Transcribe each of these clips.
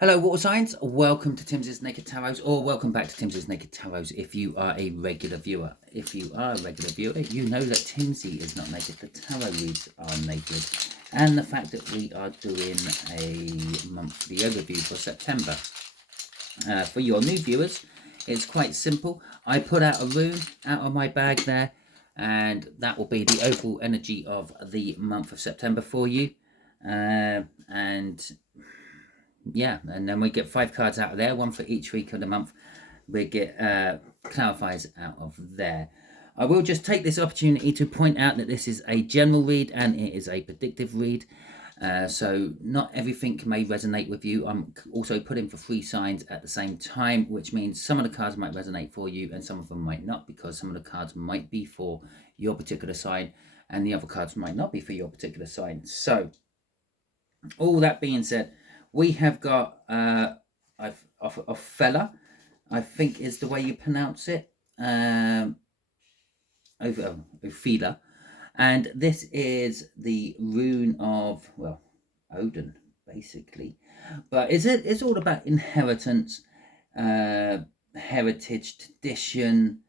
Hello, water signs. Welcome to Timsy's Naked Tarots, or welcome back to Timsy's Naked Tarots if you are a regular viewer. If you are a regular viewer, you know that Timsy is not naked. The tarot reads are naked. And the fact that we are doing a monthly overview for September. For your new viewers, it's quite simple. I put out a rune out of my bag there, and that will be the overall energy of the month of September for you. And yeah, and then we get 5 cards out of there, one for each week of the month. We get clarifiers out of there. I will just take this opportunity to point out that this is a general read and it is a predictive read. So not everything may resonate with you. I'm also putting for 3 signs at the same time, which means some of the cards might resonate for you and some of them might not, because some of the cards might be for your particular sign and the other cards might not be for your particular sign. So all that being said, we have got a fella, I think is the way you pronounce it, Ophelia, and this is the rune of, well, Odin, basically, but it's all about inheritance, heritage, tradition,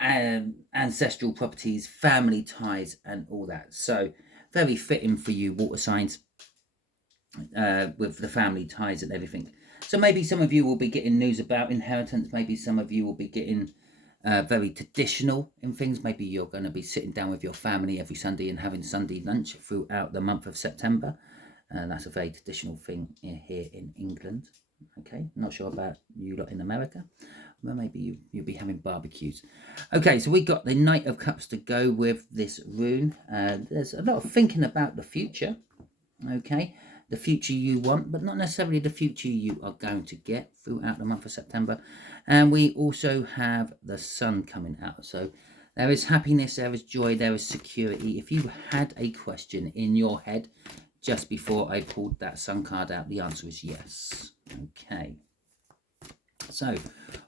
ancestral properties, family ties, and all that. So very fitting for you water signs. With the family ties and everything. So maybe some of you will be getting news about inheritance. Maybe some of you will be getting very traditional in things. Maybe you're going to be sitting down with your family every Sunday and having Sunday lunch throughout the month of September. That's a very traditional thing here in England. Okay, not sure about you lot in America. Well, maybe you'll be having barbecues. Okay, so we got the Knight of Cups to go with this rune. There's a lot of thinking about the future. Okay, the future you want, but not necessarily the future you are going to get throughout the month of September. And we also have the sun coming out. So there is happiness, there is joy, there is security. If you had a question in your head just before I pulled that sun card out, the answer is yes. Okay. So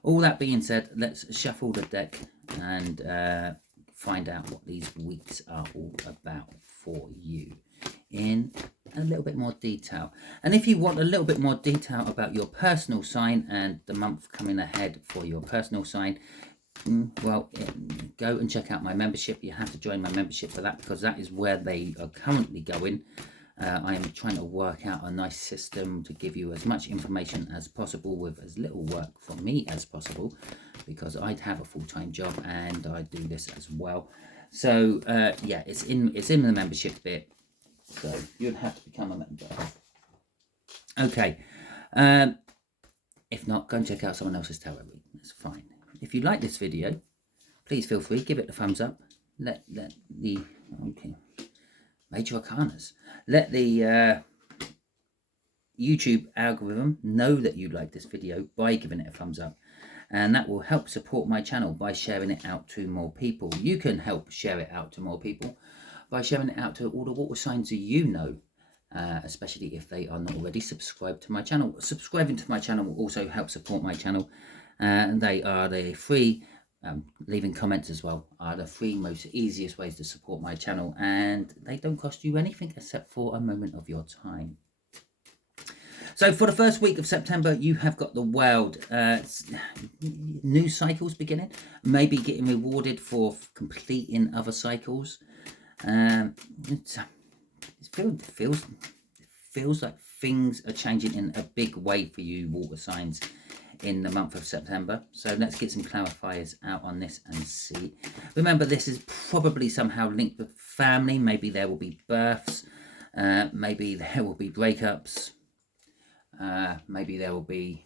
all that being said, let's shuffle the deck and find out what these weeks are all about for you in a little bit more detail. And if you want a little bit more detail about your personal sign and the month coming ahead for your personal sign, well, go and check out my membership. You have to join my membership for that, because that is where they are currently going. I am trying to work out a nice system to give you as much information as possible with as little work from me as possible, because I'd have a full-time job and I do this as well. So yeah, it's in the membership bit. So you'd have to become a member. Okay. If not, go and check out someone else's tarot read. That's fine. If you like this video, please feel free, give it a thumbs up. Let the major arcanas. Let the YouTube algorithm know that you like this video by giving it a thumbs up. And that will help support my channel by sharing it out to more people. You can help share it out to more people by sharing it out to all the water signs that you know, especially if they are not already subscribed to my channel. Subscribing to my channel will also help support my channel. And they are the free, leaving comments as well, are the 3 most easiest ways to support my channel. And they don't cost you anything except for a moment of your time. So for the first week of September, you have got the world, new cycles beginning, maybe getting rewarded for completing other cycles. It feels like things are changing in a big way for you water signs in the month of September. So let's get some clarifiers out on this and see. Remember, this is probably somehow linked with family. Maybe there will be births, maybe there will be breakups, maybe there will be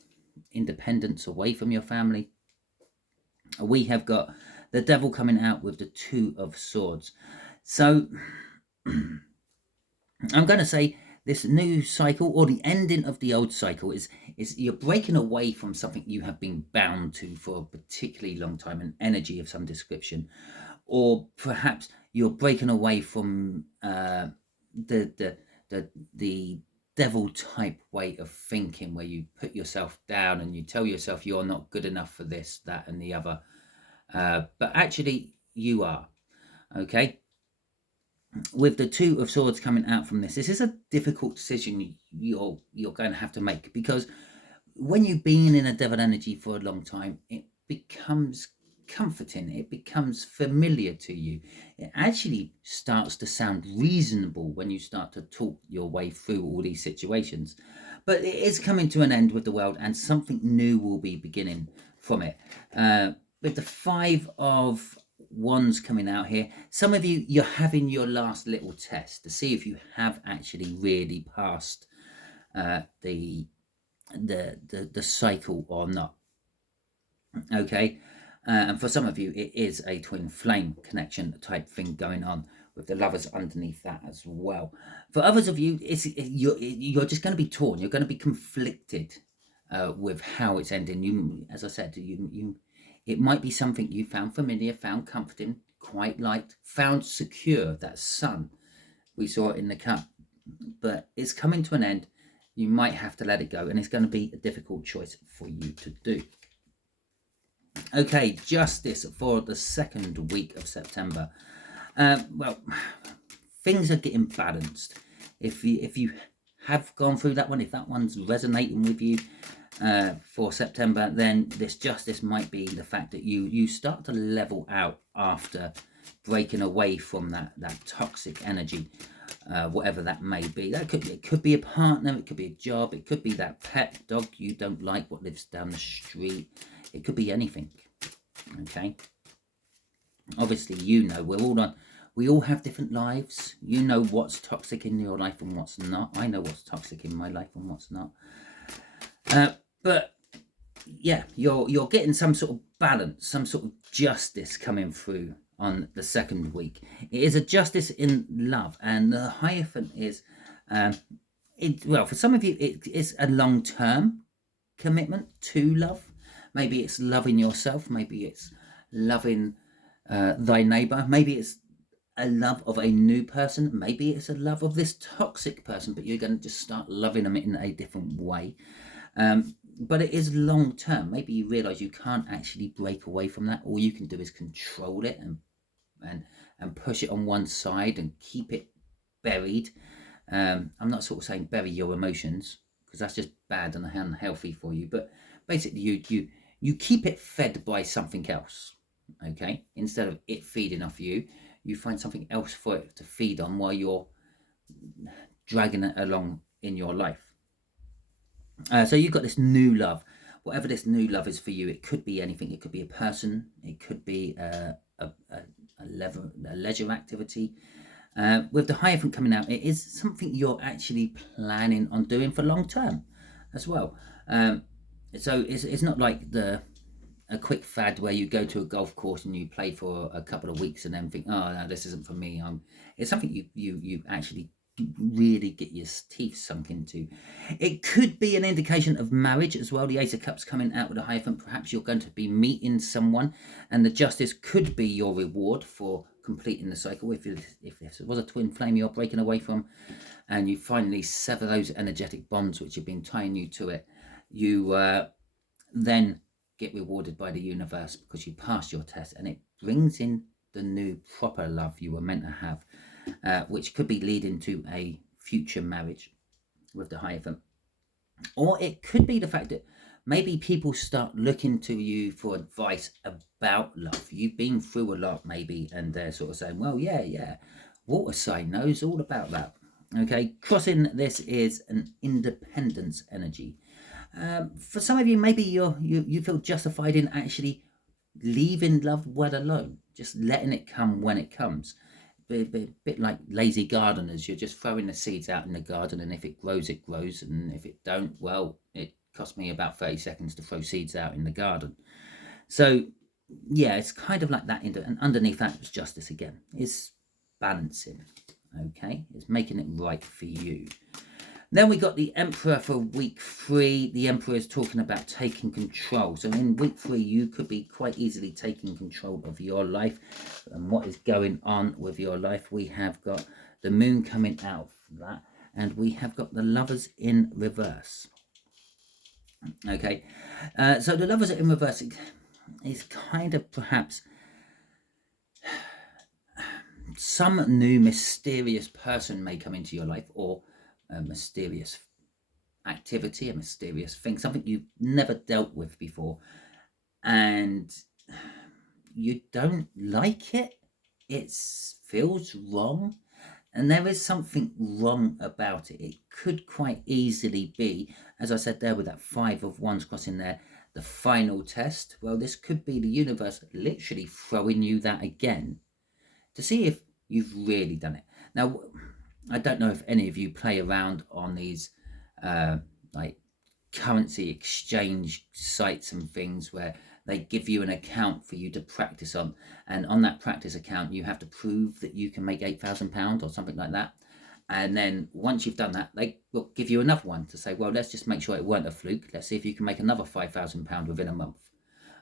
independence away from your family. We have got the devil coming out with the 2 of swords. So I'm going to say this new cycle, or the ending of the old cycle, is you're breaking away from something you have been bound to for a particularly long time, an energy of some description, or perhaps you're breaking away from the devil type way of thinking, where you put yourself down and you tell yourself you're not good enough for this, that, and the other, but actually you are. Okay. with the Two of Swords coming out from this is a difficult decision you're going to have to make, because when you've been in a devil energy for a long time, it becomes comforting, it becomes familiar to you. It actually starts to sound reasonable when you start to talk your way through all these situations. But it is coming to an end with the world, and something new will be beginning from it. With the Five of Wands coming out here, some of you, you're having your last little test to see if you have actually really passed the cycle or not. Okay. And for some of you, it is a twin flame connection type thing going on, with the Lovers underneath that as well. For others of you, you're just going to be torn. You're going to be conflicted with how it's ending. You, as I said, it might be something you found familiar, found comforting, quite liked, found secure. That Sun we saw in the cup, but it's coming to an end. You might have to let it go, and it's going to be a difficult choice for you to do. Okay, justice for the second week of September. Well, things are getting balanced. If you have gone through that one, if that one's resonating with you for September, then this justice might be the fact that you start to level out after breaking away from that toxic energy. Whatever that may be. It could be a partner, it could be a job, it could be that pet dog you don't like what lives down the street. It could be anything. Okay. Obviously, we all have different lives. You know what's toxic in your life and what's not. I know what's toxic in my life and what's not. But yeah, you're getting some sort of balance, some sort of justice coming through on the second week. It is a justice in love, and the Hierophant is, well, for some of you, it is a long-term commitment to love. Maybe it's loving yourself. Maybe it's loving thy neighbor. Maybe it's a love of a new person. Maybe it's a love of this toxic person, but you're going to just start loving them in a different way. But it is long term. Maybe you realize you can't actually break away from that. All you can do is control it and push it on one side and keep it buried. I'm not sort of saying bury your emotions, because that's just bad and unhealthy for you. But basically, you keep it fed by something else. Okay, instead of it feeding off you, you find something else for it to feed on while you're dragging it along in your life. So you've got this new love. Whatever this new love is for you, it could be anything. It could be a person. It could be a leisure activity. With the Hierophant coming out, it is something you're actually planning on doing for long term as well. So it's not like a quick fad where you go to a golf course and you play for a couple of weeks and then think, oh no, this isn't for me. It's something you actually really get your teeth sunk into. It could be an indication of marriage as well. The Ace of Cups coming out with a Hierophant. Perhaps you're going to be meeting someone, and the Justice could be your reward for completing the cycle. If this was a twin flame you're breaking away from, and you finally sever those energetic bonds which have been tying you to it, you then get rewarded by the universe because you passed your test, and it brings in the new proper love you were meant to have. Which could be leading to a future marriage with the Hierophant. Or it could be the fact that maybe people start looking to you for advice about love. You've been through a lot maybe, and they're sort of saying, well, yeah, water sign knows all about that. Okay, crossing this is an independence energy. For some of you, maybe you feel justified in actually leaving love well alone, just letting it come when it comes. Bit like lazy gardeners. You're just throwing the seeds out in the garden, and if it grows, it grows, and if it don't, well, it cost me about 30 seconds to throw seeds out in the garden. So yeah, it's kind of like that. And underneath that was justice again. It's balancing. Okay, it's making it right for you. Then we got the Emperor for week 3. The Emperor is talking about taking control. So in week 3, you could be quite easily taking control of your life and what is going on with your life. We have got the Moon coming out from that, and we have got the Lovers in reverse. Okay, so the Lovers in reverse is kind of perhaps some new mysterious person may come into your life, or a mysterious activity, a mysterious thing, something you've never dealt with before, and you don't like it. It feels wrong, and there is something wrong about it. It could quite easily be, as I said there with that 5 of Wands crossing there, the final test. Well, this could be the universe literally throwing you that again to see if you've really done it. Now, I don't know if any of you play around on these like currency exchange sites and things where they give you an account for you to practice on, and on that practice account you have to prove that you can make £8,000 or something like that, and then once you've done that they will give you another one to say, well, let's just make sure it weren't a fluke, let's see if you can make another £5,000 within a month.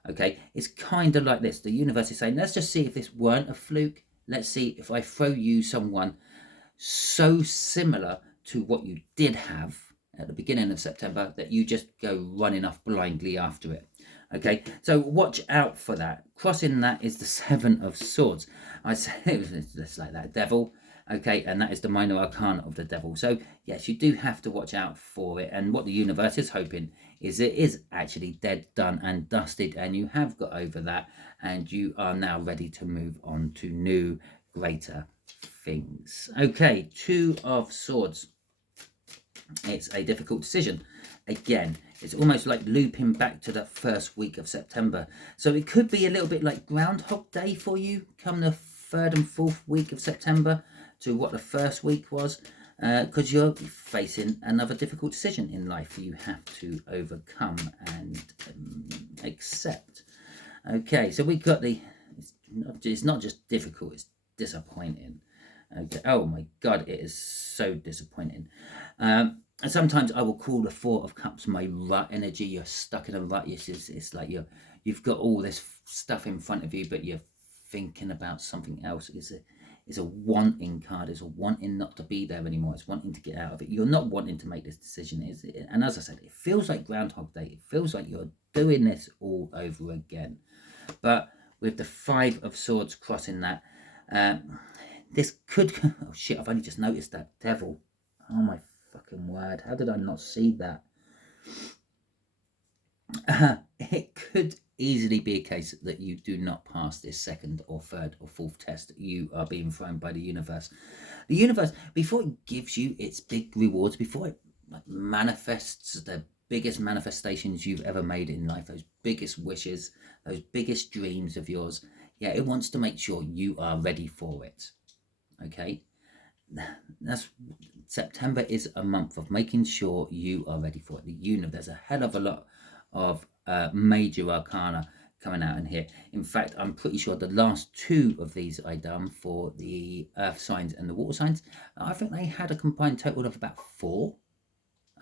Okay, it's kind of like this. The universe is saying, let's just see if this weren't a fluke. Let's see if I throw you someone so similar to what you did have at the beginning of September that you just go running off blindly after it. Okay, so watch out for that. Crossing that is the 7 of Swords. I say it's like that devil. Okay, and that is the minor arcana of the devil. So yes, you do have to watch out for it. And what the universe is hoping is it is actually dead, done and dusted, and you have got over that, and you are now ready to move on to new, greater things. Okay, 2 of Swords. It's a difficult decision. Again, it's almost like looping back to that first week of September. So it could be a little bit like Groundhog Day for you come the 3rd and 4th week of September to what the first week was, because you're facing another difficult decision in life you have to overcome and accept. Okay, so we've got it's not just difficult, it's disappointing. Okay. Oh my God, it is so disappointing. And sometimes I will call the 4 of Cups my rut energy. You're stuck in a rut. It's like you've got all this stuff in front of you, but you're thinking about something else. It's a wanting card. It's a wanting not to be there anymore. It's wanting to get out of it. You're not wanting to make this decision. And as I said, it feels like Groundhog Day. It feels like you're doing this all over again. But with the 5 of Swords crossing that, this could... Oh shit, I've only just noticed that devil. Oh my fucking word. How did I not see that? It could easily be a case that you do not pass this 2nd or 3rd or 4th test. You are being thrown by the universe. The universe, before it gives you its big rewards, before it manifests the biggest manifestations you've ever made in life, those biggest wishes, those biggest dreams of yours, yeah, it wants to make sure you are ready for it. Okay, September is a month of making sure you are ready for it. There's a hell of a lot of major arcana coming out in here. In fact, I'm pretty sure the last 2 of these I done for the earth signs and the water signs, I think they had a combined total of about 4.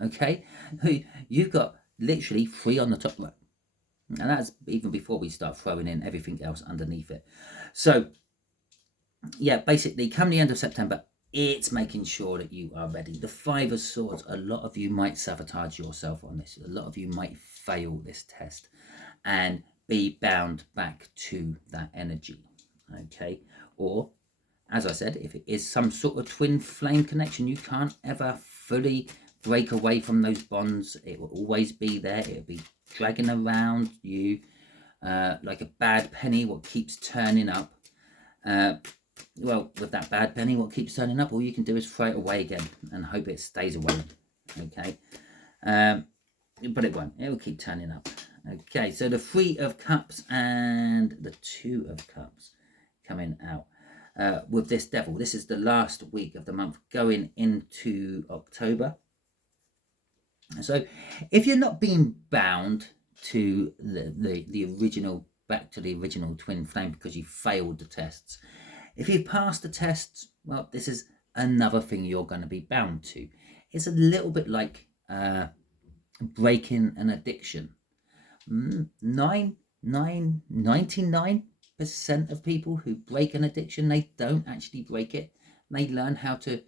Okay, you've got literally 3 on the top row, and that's even before we start throwing in everything else underneath it. So yeah, basically come the end of September, it's making sure that you are ready. The 5 of Swords, a lot of you might sabotage yourself on this. A lot of you might fail this test and be bound back to that energy. Okay, or as I said, if it is some sort of twin flame connection, you can't ever fully break away from those bonds. It will always be there. It'll be dragging around you like a bad penny, what keeps turning up. Well, with that bad penny, what keeps turning up, all you can do is throw it away again and hope it stays away. Okay, but it won't. It will keep turning up. Okay, so the 3 of Cups and the 2 of Cups coming out with this devil. This is the last week of the month going into October. So if you're not being bound to the original, back to the original twin flame because you failed the tests, if you've passed the tests, well, this is another thing you're going to be bound to. It's a little bit like breaking an addiction. 99% of people who break an addiction, they don't actually break it. They learn how to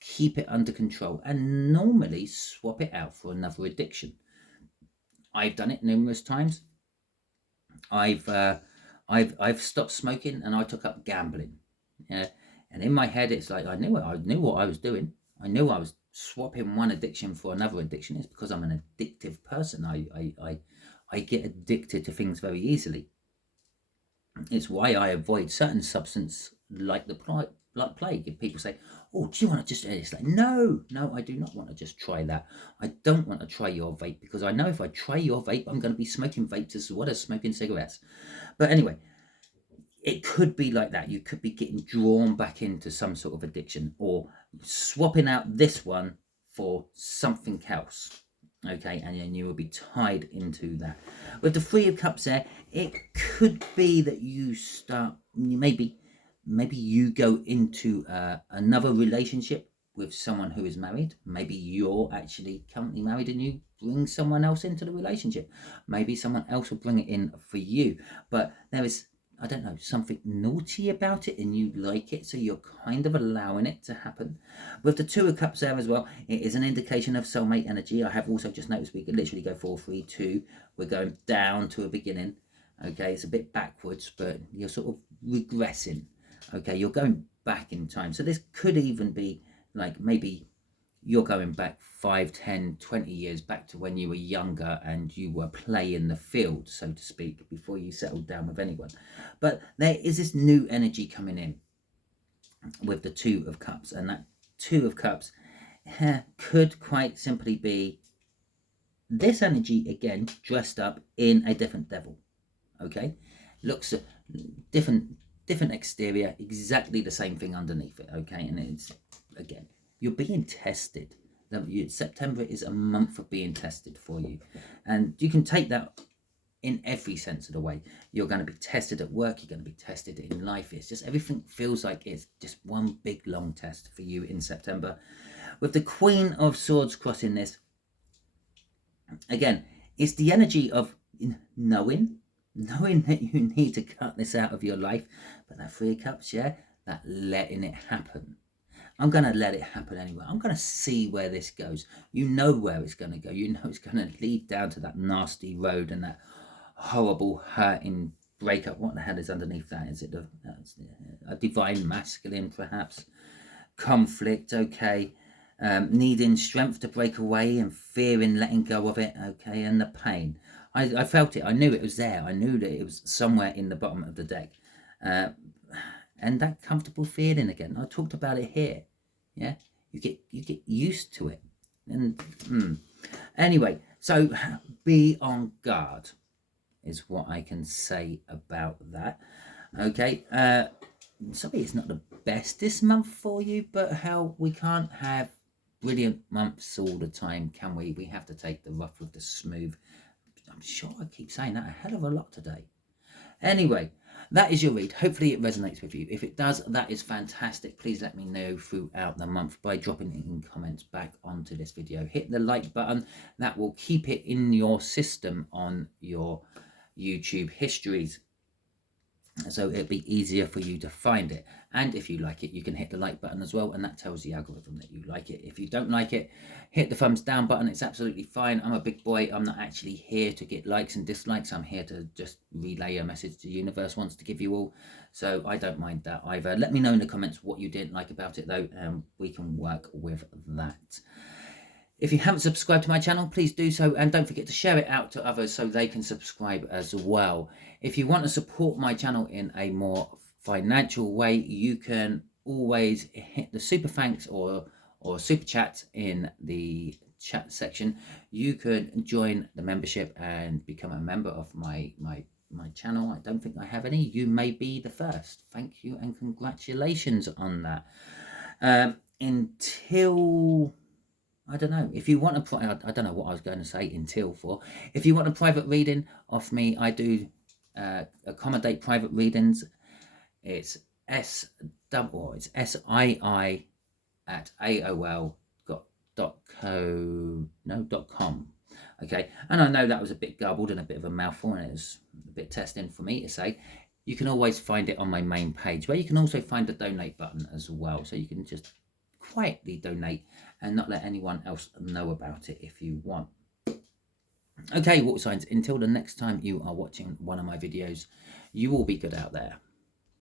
keep it under control and normally swap it out for another addiction. I've done it numerous times. I've stopped smoking and I took up gambling. Yeah. And in my head, it's like I knew what I was doing. I knew I was swapping one addiction for another addiction. It's because I'm an addictive person. I get addicted to things very easily. It's why I avoid certain substance like like plague. If people say, "Oh, do you want to just?" It's like, no, I do not want to just try that. I don't want to try your vape because I know if I try your vape, I'm going to be smoking vapes as well as smoking cigarettes. But anyway, it could be like that. You could be getting drawn back into some sort of addiction or swapping out this one for something else. Okay, and then you will be tied into that. With the Three of Cups there, it could be that you start, maybe you go into another relationship with someone who is married. Maybe you're actually currently married and you bring someone else into the relationship. Maybe someone else will bring it in for you. But there is, I don't know, something naughty about it and you like it, so you're kind of allowing it to happen. With the Two of Cups there as well, it is an indication of soulmate energy. I have also just noticed we could literally go 4, 3, 2. We're going down to a beginning. Okay, it's a bit backwards, but you're sort of regressing. Okay, you're going back in time. So this could even be like maybe you're going back 5, 10, 20 years back to when you were younger and you were playing the field, so to speak, before you settled down with anyone. But there is this new energy coming in with the Two of Cups, and that Two of Cups could quite simply be this energy again dressed up in a different devil. Okay, looks different exterior, exactly the same thing underneath it. Okay, and it's again, you're being tested. September is a month of being tested for you, and you can take that in every sense of the way. You're going to be tested at work, you're going to be tested in life. It's just everything feels like it's just one big long test for you in September. With the Queen of Swords crossing this, again, it's the energy of knowing that you need to cut this out of your life. But that Three of Cups, yeah, that letting it happen. I'm going to let it happen anyway. I'm going to see where this goes. You know where it's going to go. You know it's going to lead down to that nasty road and that horrible hurting breakup. What the hell is underneath that? Is it a divine masculine, perhaps? Conflict, okay. Needing strength to break away and fearing letting go of it, okay. And the pain. I felt it. I knew it was there. I knew that it was somewhere in the bottom of the deck. And that comfortable feeling again. I talked about it here. Yeah, you get used to it. And anyway, so be on guard is what I can say about that. Okay, sorry, it's not the best this month for you, but hell, we can't have brilliant months all the time, can we? We have to take the rough with the smooth. I'm sure I keep saying that a hell of a lot today. Anyway, that is your read. Hopefully it resonates with you. If it does, that is fantastic. Please let me know throughout the month by dropping it in comments back onto this video. Hit the like button. That will keep it in your system on your YouTube histories, so it'll be easier for you to find it. And if you like it, you can hit the like button as well, and that tells the algorithm that you like it. If you don't like it, hit the thumbs down button. It's absolutely fine. I'm a big boy. I'm not actually here to get likes and dislikes. I'm here to just relay a message the universe wants to give you all, so I don't mind that either. Let me know in the comments what you didn't like about it though, and we can work with that. If you haven't subscribed to my channel, please do so, and don't forget to share it out to others so they can subscribe as well. If you want to support my channel in a more financial way, you can always hit the super thanks or super chat in the chat section. You could join the membership and become a member of my channel. I don't think I have any. You may be the first. Thank you and congratulations on that. Until... I don't know. If you want I don't know what I was going to say until for. If you want a private reading off me, I do accommodate private readings. It's SII at AOL.com. Okay, and I know that was a bit garbled and a bit of a mouthful, and it was a bit testing for me to say. You can always find it on my main page, where you can also find the donate button as well, so you can just quietly donate and not let anyone else know about it if you want. Okay, water signs, until the next time you are watching one of my videos, you will be good out there.